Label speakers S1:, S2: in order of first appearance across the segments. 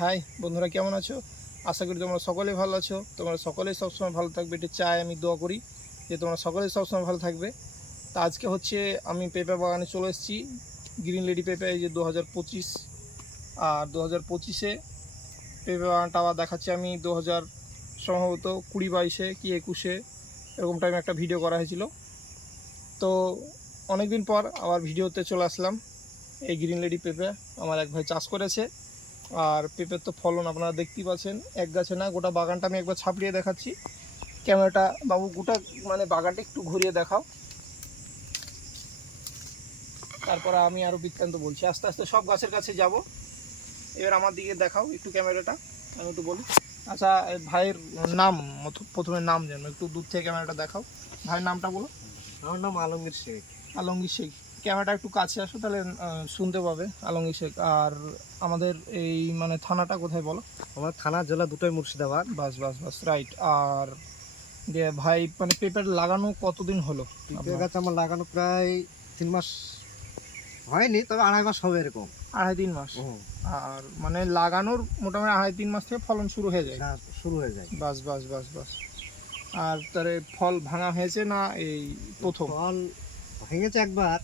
S1: High বন্ধুরা কেমন আছো? আশা করি তোমরা সকলেই ভালো আছো। তোমরা সকলেই সবসময় ভালো থাকবে। এটা চাই আমি দোয়া করি যে তোমরা সকলেই সবসময় ভালো থাকবে। তা আজকে হচ্ছে আমি পেঁপে বাগানে চলে এসেছি। গ্রিন লেডি পেঁপে এই যে দু হাজার পঁচিশ। আর দু হাজার পঁচিশে পেঁপে বাগানটা আবার দেখাচ্ছি আমি দু হাজার সম্ভবত কুড়ি বাইশে কি একুশে, এরকম টাইমে একটা ভিডিও করা হয়েছিল। তো অনেকদিন পর আবার ভিডিওতে চলে আসলাম। এই গ্রিন লেডি পেঁপে আমার এক ভাই চাষ করেছে। আর পেঁপের তো ফলন আপনারা দেখতেই পাচ্ছেন। এক গাছে না গোটা বাগানটা আমি একবার ছাপড়িয়ে দেখাচ্ছি। ক্যামেরাটা বাবু গোটা মানে বাগানটা একটু ঘুরিয়ে দেখাও। তারপরে আমি আরও বৃত্তান্ত বলছি। আস্তে আস্তে সব গাছের কাছে যাব। এবার আমার দিকে দেখাও একটু ক্যামেরাটা। আমি একটু বলি। আচ্ছা ভাইয়ের নাম প্রথমে নাম যেন একটু দূর থেকে ক্যামেরাটা দেখাও। ভাইয়ের নামটা বলো।
S2: আমার নাম আলমগীর শেখ।
S1: আলমগীর শেখ। ক্যামেরাটা একটু কাছে আসো তাহলে শুনতে পাবে আলমগীর শেখ আর আমাদের এই মানে থানাটা কোথায় বলো?
S2: আমার থানা জেলা দুটোই মুর্শিদাবাদ।
S1: বাস বাস বাস রাইট আর ভাই মানে পেপার লাগানো কতদিন হলো?
S2: পেঁপে? গাছ আমার লাগানো প্রায় তিন মাস হয়নি তবে আড়াই মাস হবে এরকম।
S1: আড়াই তিন মাস? আর মানে লাগানোর মোটামুটি আড়াই তিন মাস থেকে ফলন শুরু হয়ে যায়?
S2: গাছ শুরু হয়ে যায়।
S1: বাস বাস বাস বাস। আর তারে ফল ভাঙা হয়েছে না এই প্রথম?
S2: ফল ভেঙেছে একবার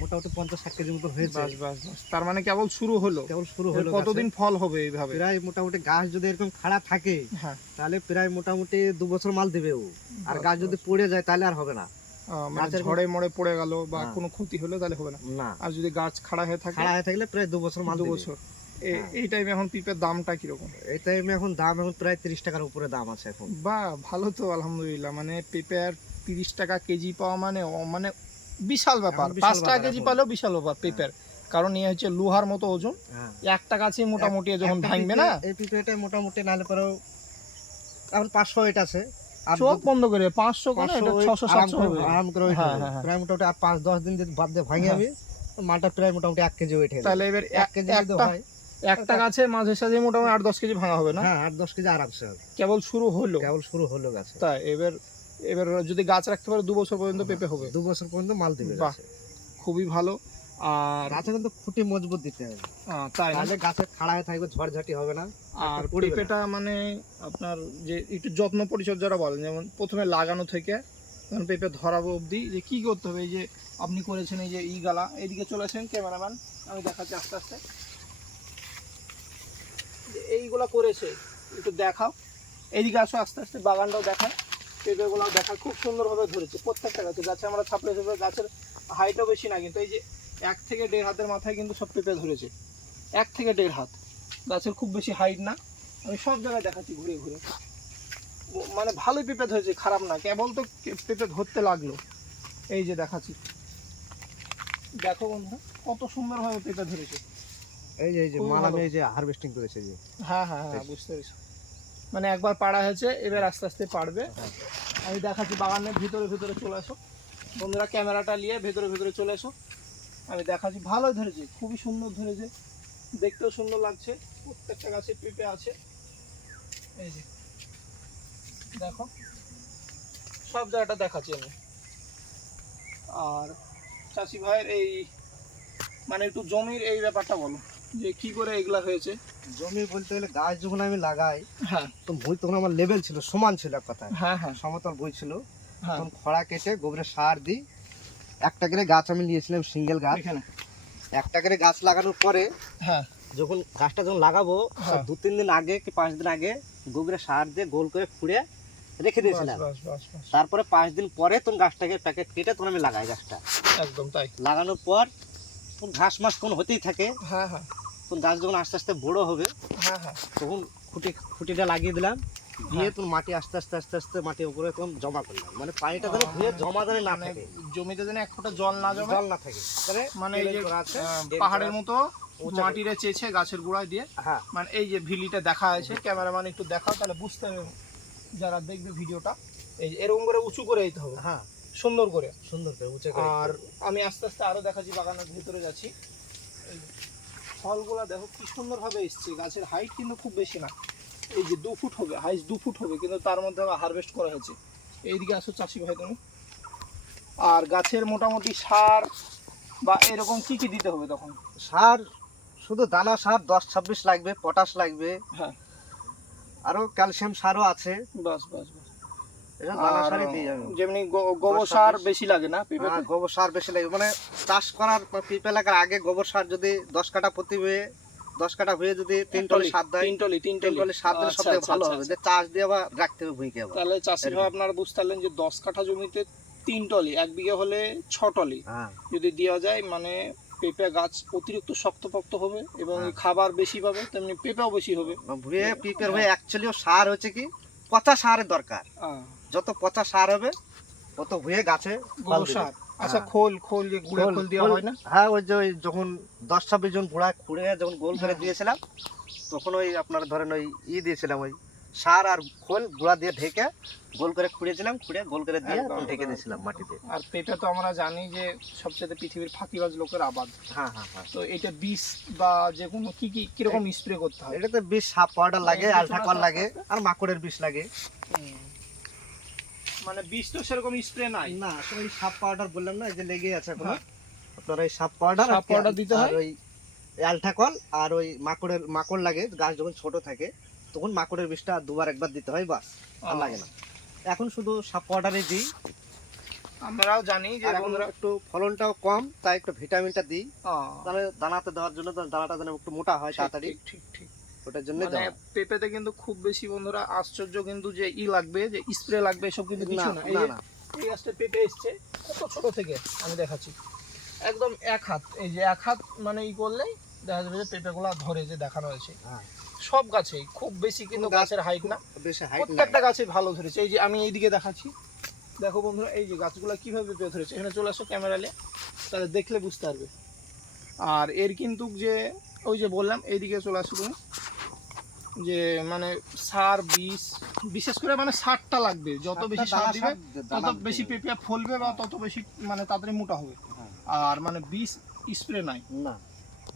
S2: মোটামুটি পঞ্চাশ ষাট কেজি মতো হয়েছে।
S1: বাস বাস বাস। তার মানে কেবল শুরু হলো।
S2: কেবল শুরু হলো
S1: কতদিন ফল হবে এইভাবে?
S2: প্রায় মোটামুটি গাছ যদি এরকম খাড়া থাকে
S1: হ্যাঁ।
S2: তাহলে প্রায় মোটামুটি দু বছর মাল দেবে ও। আর গাছ যদি পড়ে যায় তাহলে আর হবে না।
S1: মানে
S2: গাছের
S1: ঝড়ে মরে পড়ে গেল বা। কোনো ক্ষতি হলো তাহলে হবে না।
S2: না।
S1: আর যদি গাছ খাড়া হয়ে থাকে
S2: খাড়া হয়ে থাকলে প্রায় দু বছর মাল
S1: দু বছর।
S2: হ্যাঁ।
S1: এই টাইমে এখন পিপের দামটা কীরকম?
S2: এই টাইমে এখন দাম এখন প্রায় তিরিশ টাকার উপরে দাম আছে এখন।
S1: বা ভালো তো আলহামদুলিল্লাহ। মানে পেঁপের তিরিশ টাকা কেজি পাওয়া মানে মানে বিশাল ব্যাপার। পাঁচ টাকা কেজি পালেও বিশাল ব্যাপার পেঁপের। কারণ ইয়ে হচ্ছে লোহার মতো ওজন।
S2: হ্যাঁ।
S1: একটা গাছে মোটামুটি যখন ভাঙবে না?
S2: এই পিঁপেটা মোটামুটি নাহলে পরেও এখন পাঁচশো এটা আছে।
S1: চোখ বন্ধ করে পাঁচশো এটা ছশো সাতশো
S2: আরাম করে
S1: হ্যাঁ। হ্যাঁ, হ্যাঁ।
S2: প্রায় মোটামুটি আর পাঁচ দশ দিন যদি বাদ দিয়ে ভাঙে
S1: হ্যাঁ।
S2: আমি মালটা প্রায় মোটামুটি এক কেজি ওয়েট
S1: তাহলে এবার
S2: এক কেজি যদি হয়
S1: একটা গাছে মাঝে সাঝে মোটামুটি আট দশ কেজি ভাঙা হবে না?
S2: হ্যাঁ আট দশ কেজি আরামসে হবে।
S1: কেবল শুরু হলো।
S2: কেবল শুরু হলো গাছে।
S1: তাই এবার এবার যদি গাছ রাখতে পারে দু বছর পর্যন্ত পেঁপে হবে।
S2: দু বছর পর্যন্ত মাল দিবে
S1: বাহ। খুবই ভালো। আর
S2: গাছে কিন্তু খুঁটি মজবুত দিতে হবে।
S1: তাই
S2: তাহলে গাছে খাড়া হয়ে থাকবে ঝড়ঝাটি হবে না।
S1: আর পেঁপেটা মানে আপনার যে একটু যত্ন পরিচর্যাটা বলেন যেমন প্রথমে লাগানো থেকে যখন পেঁপে ধরাবো অবধি যে কি করতে হবে এই যে আপনি করেছেন এই যে ই গালা এইদিকে চলেছেন ক্যামেরাম্যান আমি দেখাচ্ছি আস্তে আস্তে। এইগুলা করেছে একটু দেখাও। এইদিকে আসো আস্তে আস্তে বাগানটাও দেখায় পেঁপেগুলো দেখা খুব সুন্দরভাবে ধরেছে প্রত্যেকটা গাছে। গাছে আমরা ছাপড়ে ছাপড়ে গাছের হাইটও বেশি না কিন্তু এই যে এক থেকে দেড় হাতের মাথায় কিন্তু সব পেঁপে ধরেছে। এক থেকে দেড় হাত। গাছের খুব বেশি হাইট না। আমি সব জায়গায় দেখাচ্ছি ঘুরে ঘুরে। মানে ভালোই পেঁপে ধরেছে খারাপ না। কেবল তো পেঁপে ধরতে লাগল। এই যে দেখাচ্ছি। দেখো বন্ধু কত সুন্দরভাবে পেঁপে ধরেছে।
S2: এই যে এই যে
S1: খুবই
S2: মাল এই যে হারভেস্টিং করেছে যে।
S1: হ্যাঁ হ্যাঁ হ্যাঁ বুঝতে পেরেছি। মানে একবার পাড়া হয়েছে, এবার আস্তে আস্তে পারবে। আমি দেখাচ্ছি বাগানের ভিতরে ভিতরে চলে আসো। বন্ধুরা, ক্যামেরাটা নিয়ে ভেতরে ভেতরে চলে এসো আমি দেখাচ্ছি, ভালোই ধরেছে, খুবই সুন্দর ধরেছে। দেখতেও সুন্দর লাগছে, প্রত্যেকটা গাছে পেঁপে আছে। এই যে, দেখো, সব জায়গাটা দেখাচ্ছি আমি। আর চাষি ভাইয়ের এই মানে একটু জমির এই ব্যাপারটা বলো। যে কি করে এগুলা হয়েছে?
S2: জমি বলতে গেলে গাছ যখন আমি লাগাই
S1: হ্যাঁ।
S2: তো ভুঁই তখন আমার লেভেল ছিল সমান ছিল এক কথায়।
S1: হ্যাঁ হ্যাঁ।
S2: সমতল ভুঁই ছিল।
S1: হ্যাঁ।
S2: তখন খড়া কেটে গোবরের সার দিই। একটা করে গাছ আমি নিয়েছিলাম সিঙ্গেল গাছ। একটা করে গাছ লাগানোর পরে
S1: হ্যাঁ।
S2: যখন গাছটা যখন লাগাবো
S1: হ্যাঁ।
S2: দু তিন দিন আগে কি পাঁচ দিন আগে গোবরে সার দিয়ে গোল করে ফুড়ে রেখে দিয়েছিলাম। তারপরে পাঁচ দিন পরে তখন গাছটাকে প্যাকেট কেটে তখন আমি লাগাই গাছটা।
S1: একদম তাই।
S2: লাগানোর পর তখন ঘাস মাস কোন হতেই থাকে।
S1: হ্যাঁ হ্যাঁ।
S2: তখন গাছ যখন আস্তে আস্তে বড় হবে
S1: হ্যাঁ হ্যাঁ।
S2: তখন খুঁটি খুঁটিটা লাগিয়ে দিলাম। দিয়ে
S1: হ্যাঁ।
S2: তখন মাটি আস্তে আস্তে আস্তে আস্তে মাটির উপরে তখন জমা করলাম। মানে পানিটা যেন ধুয়ে জমা যেন না
S1: মানে
S2: থাকে।
S1: জমিতে যেন এক ফোঁটা জল না জমে।
S2: জল না থাকে। মানে
S1: মানে এই যে পাহাড়ের মতো মাটিরে চেয়েছে গাছের গোড়ায় দিয়ে।
S2: হ্যাঁ।
S1: মানে এই যে ভিলিটা দেখা আছে ক্যামেরাম্যান একটু দেখাও তাহলে বুঝতে হবে যারা দেখবে ভিডিওটা। এই এরকম করে উঁচু করে দিতে হবে।
S2: হ্যাঁ।
S1: সুন্দর করে।
S2: সুন্দর করে উঁচে করে।
S1: আর আমি আস্তে আস্তে আরও দেখাচ্ছি বাগানের ভিতরে যাচ্ছি। ফলগুলা দেখো কি সুন্দরভাবে এসছে গাছের হাইট কিন্তু খুব বেশি না। এই যে দু ফুট হবে হাইট দু ফুট হবে কিন্তু তার মধ্যে হারভেস্ট করা হয়েছে। এইদিকে আসো চাষি ভাই তুমি। আর গাছের মোটামুটি সার বা এরকম কি কি দিতে হবে তখন?
S2: সার শুধু দানা সার দশ ছাব্বিশ লাগবে পটাশ লাগবে।
S1: হ্যাঁ।
S2: আরও ক্যালসিয়াম সারও আছে।
S1: বাস বাস বাস। যেমনি গোবর সার বেশি। লাগে না
S2: হ্যাঁ, গোবর সার বেশি লাগবে মানে চাষ করার পিঁপে লাগার আগে গোবর সার যদি দশ কাটা প্রতি হয়ে দশ কাটা হয়ে যদি তিন টলি সার দেয়
S1: তিন টলি তিন টলি।
S2: সার দিলে
S1: আচ্ছা, আচ্ছা,
S2: ভালো
S1: আচ্ছা,
S2: হবে। যে চাষ দিয়ে আবার রাখতে হবে ভুঁইকে
S1: তাহলে চাষি ভাই আপনারা বুঝতে পারলেন যে দশ কাঠা জমিতে তিন টলি এক বিঘা হলে ছ টলি।
S2: হ্যাঁ।
S1: যদি দেওয়া যায় মানে পেঁপে গাছ অতিরিক্ত শক্তপোক্ত হবে এবং
S2: হ্যাঁ।
S1: খাবার বেশি পাবে তেমনি পেঁপেও বেশি হবে।
S2: ভুঁয়ে পিঁপের হয়ে অ্যাকচুয়ালি সার হচ্ছে কি? পচা সারের দরকার। যত পচা সার হবে তত হয়ে গাছে ফল দিবে।
S1: সার আচ্ছা
S2: হ্যাঁ।
S1: খোল খোল যে গুঁড়া
S2: খোল-
S1: দেওয়া হয় না
S2: হ্যাঁ ওই যে ওই যখন দশ ছাব্বিশ জন ঘোড়া খুঁড়ে যখন গোল করে
S1: হ্যাঁ।
S2: দিয়েছিলাম তখন ওই আপনার ধরেন ওই ই দিয়েছিলাম ওই সার আর খোল গুঁড়া দিয়ে ঢেকে গোল করে খুঁড়েছিলাম খুঁড়ে গোল করে দিয়ে
S1: একদম,
S2: তখন ঢেকে
S1: একদম।
S2: দিয়েছিলাম মাটিতে
S1: আর পেঁপে তো আমরা জানি যে সবচেয়ে পৃথিবীর ফাঁকিবাজ লোকের আবাদ
S2: হ্যাঁ হ্যাঁ হ্যাঁ
S1: তো এটা বিষ বা যে কোনো কি কি কীরকম স্প্রে করতে হয়
S2: এটাতে বিষ সাপ পাউডার লাগে
S1: হ্যাঁ,
S2: আলট্রাকল লাগে আর মাকড়ের বিষ লাগে
S1: হুম। মানে বিষ তো সেরকম স্প্রে নাই।
S2: না আসলে ওই সাপ পাউডার বললাম না এই যে লেগে আছে এখন।
S1: হ্যাঁ।
S2: আপনার ওই সাপ পাউডার
S1: সাপ powder দিতে হয়?
S2: ওই অ্যালট্রাকল আর ওই মাকড়ের মাকড় লাগে গাছ যখন ছোট থাকে তখন মাকড়ের বিষটা দুবার একবার দিতে হয় বাস। আর লাগে না। এখন শুধু সাপ পাউডারই দিই।
S1: আমরাও জানি যে
S2: আর
S1: বন্ধুরা
S2: একটু ফলনটাও কম তাই একটু ভিটামিনটা দিই। তাহলে দানাতে দেওয়ার জন্য দানাটা যেন একটু মোটা হয় তাড়াতাড়ি।
S1: ঠিক ঠিক ঠিক।
S2: ওটার জন্য
S1: মানে পেঁপেতে কিন্তু খুব বেশি বন্ধুরা আশ্চর্য কিন্তু যে ই লাগবে যে স্প্রে লাগবে এসব কিন্তু কিছু না। এই গাছটা পেঁপে এসছে কত ছোট থেকে আমি দেখাচ্ছি। একদম এক হাত এই যে এক হাত মানে ই করলেই দেখা যাবে যে পেঁপেগুলো ধরে যে দেখানো হয়েছে।
S2: হ্যাঁ।
S1: সব গাছেই খুব বেশি কিন্তু গাছের হাইট না।
S2: বেশি হাইট না।
S1: প্রত্যেকটা গাছে ভালো ধরেছে। এই যে আমি এইদিকে দেখাচ্ছি। দেখো বন্ধুরা এই যে গাছগুলো কীভাবে পেয়ে ধরেছে। এখানে চলে আসো ক্যামেরালে তাহলে দেখলে বুঝতে পারবে। আর এর কিন্তু যে ওই যে বললাম এইদিকে চলে আসো তুমি। যে মানে সার বিষ বিশেষ করে মানে সারটা লাগবে। যত বেশি সার দিবে তত বেশি পেঁপে ফলবে বা তত বেশি মানে তাড়াতাড়ি মোটা হবে।
S2: হ্যাঁ।
S1: আর মানে বিষ স্প্রে নাই।
S2: না।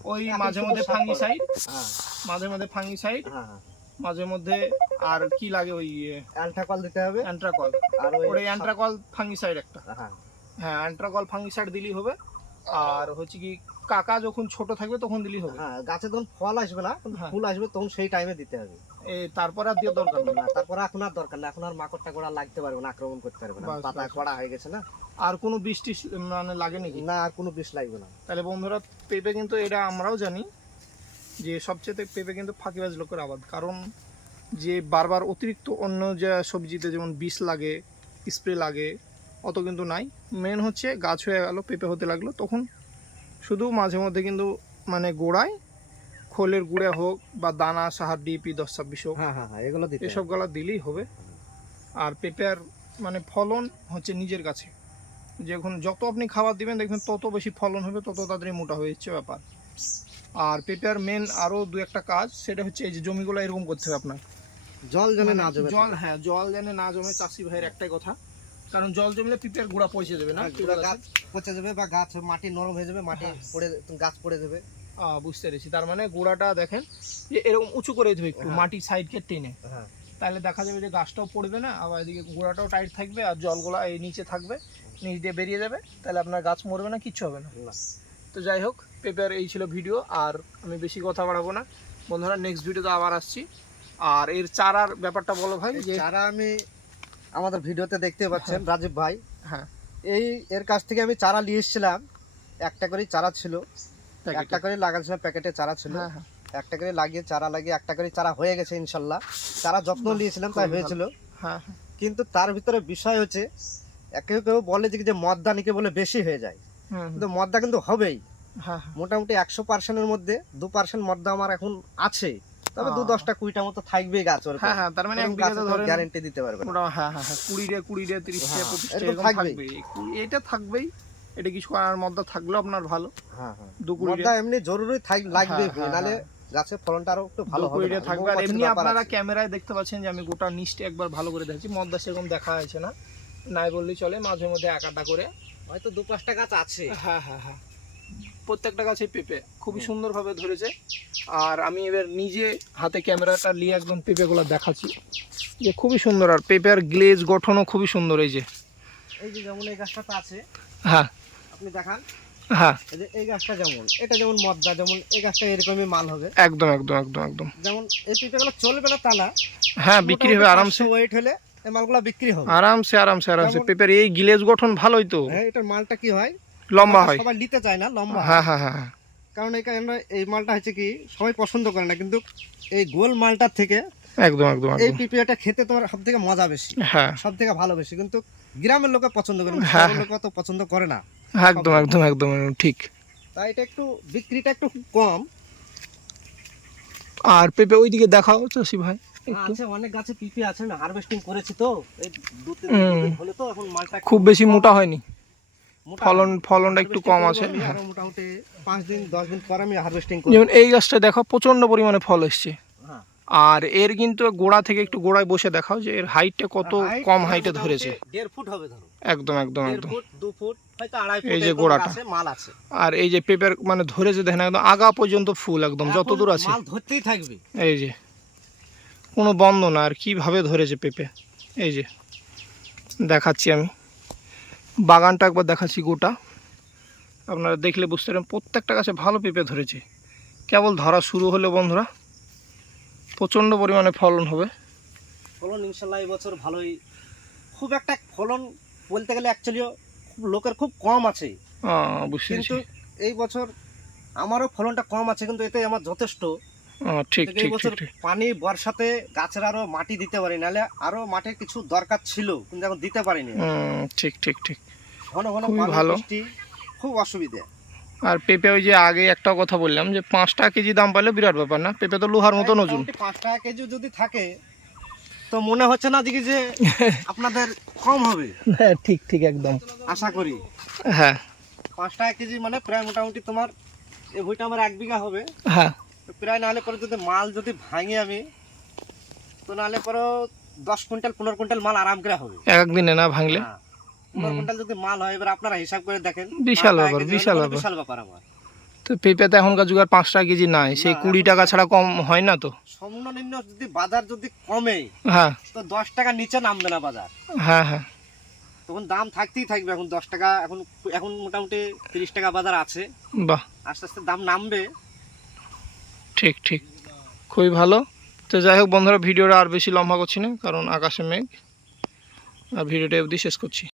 S1: ওই
S2: এখন
S1: মাঝে মধ্যে
S2: সার
S1: ফাঙ্গি সাইড
S2: হ্যাঁ।
S1: মাঝে মধ্যে ফাঙ্গি সাইড
S2: হ্যাঁ হ্যাঁ।
S1: মাঝে মধ্যে আর কি লাগে ওই
S2: অ্যালট্রাকল দিতে হবে।
S1: অ্যান্ট্রাকল।
S2: আর ওই
S1: ওই অ্যান্ট্রাকল ফাঙ্গি সাইড একটা।
S2: হ্যাঁ।
S1: হ্যাঁ অ্যান্ট্রাকল ফাঙ্গি সাইড দিলেই হবে। আর হচ্ছে কি কাকা যখন ছোট থাকবে তখন দিলি হবে।
S2: হ্যাঁ গাছে যখন ফল আসবে না
S1: হ্যাঁ।
S2: ফুল আসবে তখন সেই টাইমে দিতে হবে।
S1: এ তারপর আর দিয়ে দরকার
S2: না তারপর এখন আর দরকার না এখন আর মাকড় টাকড় আর লাগতে পারবে না আক্রমণ করতে পারবে না। পাতা। কড়া হয়ে গেছে না।
S1: আর কোনো বৃষ্টি মানে লাগে নাকি?
S2: না আর কোনো বিষ লাগবে না।
S1: তাহলে বন্ধুরা পেঁপে কিন্তু এটা আমরাও জানি যে সবচেয়ে পেঁপে কিন্তু ফাঁকিবাজ লোকের আবাদ। কারণ যে বারবার অতিরিক্ত অন্য যে সবজিতে যেমন বিষ লাগে স্প্রে লাগে অত কিন্তু নাই। মেন হচ্ছে গাছ হয়ে গেল পেঁপে হতে লাগল তখন শুধু মাঝে মধ্যে কিন্তু মানে গোড়ায় খোলের গুঁড়ে হোক বা দানা সাহার ডিপি দশ ছাব্বিশ হোক
S2: হ্যাঁ হ্যাঁ হ্যাঁ এগুলো দিতে
S1: এসব গলা দিলেই হবে। আর পেঁপের মানে ফলন হচ্ছে নিজের কাছে। যখন যত আপনি খাবার দিবেন দেখবেন তত বেশি ফলন হবে তত তাড়াতাড়ি মোটা হয়ে যাচ্ছে ব্যাপার। আর পেঁপের মেন আরও দু একটা কাজ সেটা হচ্ছে এই যে জমিগুলো এরকম করতে হবে আপনার।
S2: জল জমে না জমে
S1: জল হ্যাঁ জল যেন না জমে চাষি ভাইয়ের একটাই কথা। কারণ জল জমলে পেঁপের গোড়া পচে যাবে না গাছে।
S2: পচে যাবে বা গাছ মাটি নরম হয়ে যাবে মাটি
S1: হ্যাঁ।
S2: পড়ে গাছ পড়ে যাবে।
S1: বুঝতে পেরেছি। তার মানে গোড়াটা দেখেন যে এরকম উঁচু করে দেবে একটু
S2: হ্যাঁ।
S1: মাটির সাইডকে টেনে।
S2: হ্যাঁ।
S1: তাহলে দেখা যাবে যে গাছটাও পড়বে না আবার এদিকে গোড়াটাও টাইট থাকবে আর জলগুলা এই নিচে থাকবে নিচ দিয়ে বেরিয়ে যাবে। তাহলে আপনার গাছ মরবে না কিচ্ছু হবে না।
S2: না।
S1: তো যাই হোক পেপার এই ছিল ভিডিও আর আমি বেশি কথা বাড়াবো না। বন্ধুরা নেক্সট ভিডিওতে আবার আসছি। আর এর চারার ব্যাপারটা বলো ভাই যে
S2: চারা আমি আমাদের ভিডিওতে দেখতে পাচ্ছেন রাজীব ভাই।
S1: হ্যাঁ।
S2: এই এর কাছ থেকে আমি চারা নিয়ে এসেছিলাম। একটা করে চারা ছিল। একটা করে লাগাচ্ছিলাম প্যাকেটে চারা ছিল।
S1: হ্যাঁ হ্যাঁ।
S2: একটা করে লাগিয়ে চারা লাগিয়ে একটা করে চারা হয়ে গেছে ইনশাল্লাহ। চারা যত্ন নিয়েছিলাম তাই হয়েছিল।
S1: হ্যাঁ হ্যাঁ,
S2: কিন্তু তার ভিতরে বিষয় হচ্ছে কেউ কেউ বলে যে কি যে মদ্দা নিকে বলে বেশি হয়ে যায়। কিন্তু মদ্দা কিন্তু হবেই।
S1: হ্যাঁ হ্যাঁ।
S2: মোটামুটি একশো পার্সেন্টের মধ্যে দু পার্সেন্ট মদ্দা আমার এখন আছে। তবে দু দশটা কুড়িটা মতো থাকবেই গাছ ওর
S1: হ্যাঁ হ্যাঁ তার মানে এক বিঘাতে ধরেন
S2: গ্যারেন্টি দিতে পারবে না।
S1: হ্যাঁ হ্যাঁ হ্যাঁ কুড়িটা কুড়িটা তিরিশটা
S2: হ্যাঁ,
S1: পঁচিশটা কুড়ি- এটা থাকবেই এটা কিছু মধ্যে থাকলেও আপনার ভালো।
S2: হ্যাঁ হ্যাঁ।
S1: দু কুড়িটা
S2: এমনি জরুরি থাক লাগবে
S1: হ্যাঁ, হ্যাঁ,
S2: নালে গাছের ফলনটা আরও একটু ভালো হবে
S1: থাকবে। আর এমনি আপনারা ক্যামেরায় দেখতে পাচ্ছেন যে আমি গোটা নিচটা একবার ভালো করে দেখছি মদ্দা সেরকম দেখা হয়েছে না। নাই বললেই চলে মাঝে মধ্যে একাটা করে।
S2: হয়তো দু পাঁচটা গাছ আছে।
S1: হ্যাঁ হ্যাঁ হ্যাঁ। প্রত্যেকটা গাছে পেঁপে খুবই। সুন্দরভাবে ধরেছে। আর আমি এবার নিজে হাতে ক্যামেরাটা নিয়ে একদম পেঁপেগুলো দেখাচ্ছি। যে খুবই সুন্দর আর পেঁপের গ্লেজ গঠনও খুবই সুন্দর এই যে।
S2: এই যে যেমন এই গাছটা তো আছে
S1: হ্যাঁ।
S2: আপনি দেখান।
S1: হ্যাঁ।
S2: এই যে এই গাছটা যেমন এটা যেমন মদ্দা যেমন এই গাছটা এরকমই মাল হবে।
S1: একদম একদম একদম একদম।
S2: যেমন এই পেঁপেগুলো চলবে না তা না
S1: হ্যাঁ বিক্রি হবে আরামসে।
S2: ওয়েট হলে এই মালগুলো বিক্রি হবে।
S1: আরামসে আরামসে আরামসে। পেঁপের এই গিলেজ গঠন ভালোই তো।
S2: হ্যাঁ এটার মালটা কি হয়?
S1: লম্বা হয়।
S2: সবাই নিতে চায় না লম্বা হ্যাঁ
S1: হ্যাঁ। হ্যাঁ হ্যাঁ।
S2: কারণ এই কারণে এই মালটা হচ্ছে কি সবাই পছন্দ করে না কিন্তু এই গোল মালটার থেকে
S1: একদম একদম
S2: এই পিপিআটা খেতে তোমার সব থেকে মজা বেশি
S1: হ্যাঁ।
S2: সব থেকে ভালো বেশি কিন্তু গ্রামের লোকে পছন্দ করে
S1: হ্যাঁ,
S2: শহরের লোকে অত পছন্দ করে না।
S1: একদম একদম একদম ঠিক।
S2: তাই এটা একটু বিক্রিটা একটু কম।
S1: আর পেঁপে ওইদিকে দেখাও চাষি ভাই
S2: আছে অনেক গাছে পিপি আছে না হারভেস্টিং করেছি তো এই দু তিন হলে তো এখন মালটা
S1: খুব বেশি মোটা হয়নি। ফলন ফলনটা একটু কম আছে।
S2: আমি। আরও মোটামুটি পাঁচ দিন দশ দিন পর আমি হারভেস্টিং করব।
S1: যেমন এই গাছটা দেখো প্রচণ্ড পরিমাণে ফল এসছে।
S2: হ্যাঁ।
S1: আর এর কিন্তু গোড়া থেকে একটু গোড়ায় বসে দেখাও যে এর হাইটটা কত কম হাইটে ধরেছে।
S2: দেড় ফুট হবে ধরো।
S1: একদম একদম একদম।
S2: দু ফুট
S1: এই যে গোড়াটা। আর এই যে পেঁপের মানে ধরেছে দেখেন একদম আগা পর্যন্ত ফুল একদম যত দূর আছে।
S2: ধরতেই থাকবে।
S1: এই যে কোনো বন্ধ না আর কীভাবে ধরেছে পেঁপে? এই যে দেখাচ্ছি আমি। বাগানটা একবার দেখাচ্ছি গোটা। আপনারা দেখলে বুঝতে পারেন প্রত্যেকটা গাছে ভালো পেঁপে ধরেছে। কেবল ধরা শুরু হলে বন্ধুরা প্রচণ্ড পরিমাণে ফলন হবে।
S2: ফলন ইনশাল্লাহ এই বছর ভালোই। খুব একটা ফলন বলতে গেলে অ্যাকচুয়ালিও খুব লোকের খুব কম আছে। কিন্তু এই বছর আমারও ফলনটা কম আছে কিন্তু এতে আমার যথেষ্ট।
S1: ঠিক
S2: পানি বর্ষাতে গাছের আরও মাটি দিতে পারি নাহলে আরও মাটির কিছু দরকার ছিল কিন্তু এখন দিতে পারিনি।
S1: হুম, ঠিক ঠিক ঠিক।
S2: ঘন ঘন
S1: ভালো।
S2: খুব অসুবিধে।
S1: আর পেঁপে ওই যে আগে একটা কথা বললাম যে পাঁচ টাকা কেজি দাম পাইলে বিরাট ব্যাপার না পেঁপে তো লোহার মতন ওজন।
S2: পাঁচ টাকা কেজি যদি থাকে তো মনে হচ্ছে না দিকে যে আপনাদের কম হবে।
S1: হ্যাঁ ঠিক ঠিক একদম।
S2: আশা করি।
S1: হ্যাঁ।
S2: পাঁচ টাকা কেজি মানে প্রায় মোটামুটি তোমার এই বইটা আমার এক বিঘা হবে।
S1: হ্যাঁ।
S2: তো প্রায় নাহলে পরে যদি মাল যদি ভাঙি আমি তো নাহলে পরে দশ কুইন্টাল পনেরো কুইন্টাল মাল আরাম করে হবে।
S1: একদিনে না ভাঙলে?
S2: হ্যাঁ। পনেরো কুইন্টাল যদি মাল হয় এবার আপনারা হিসাব করে দেখেন।
S1: বিশাল ব্যাপার, বিশাল ব্যাপার।
S2: বিশাল ব্যাপার আমার।
S1: তো পেঁপেতে এখনকার যুগ আর পাঁচ টাকা কেজি নাই সেই কুড়ি টাকা ছাড়া কম হয় না তো?
S2: সর্বনিম্ন যদি বাজার যদি কমে
S1: হ্যাঁ।
S2: তো দশ টাকা নিচে নামবে না বাজার।
S1: হ্যাঁ হ্যাঁ।
S2: তখন দাম থাকতেই থাকবে এখন দশ টাকা এখন এখন মোটামুটি তিরিশ টাকা বাজার আছে।
S1: বাহ।
S2: আস্তে আস্তে দাম নামবে।
S1: ঠিক ঠিক। খুবই ভালো। তো যাই হোক বন্ধুরা, ভিডিওটা আর বেশি লম্বা করছি না, কারণ আকাশে মেঘ। আর ভিডিওটা অবধি শেষ করছি।